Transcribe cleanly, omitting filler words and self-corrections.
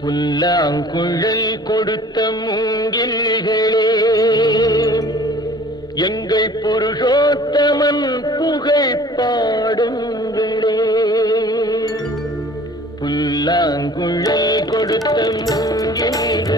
புல்லாங்குழல் கொடுத்த மூங்கில்களே, எங்கள் புருஷோத்தமன் புகழ் பாடுங்களே. புல்லாங்குழல் கொடுத்த மூங்கில்களே,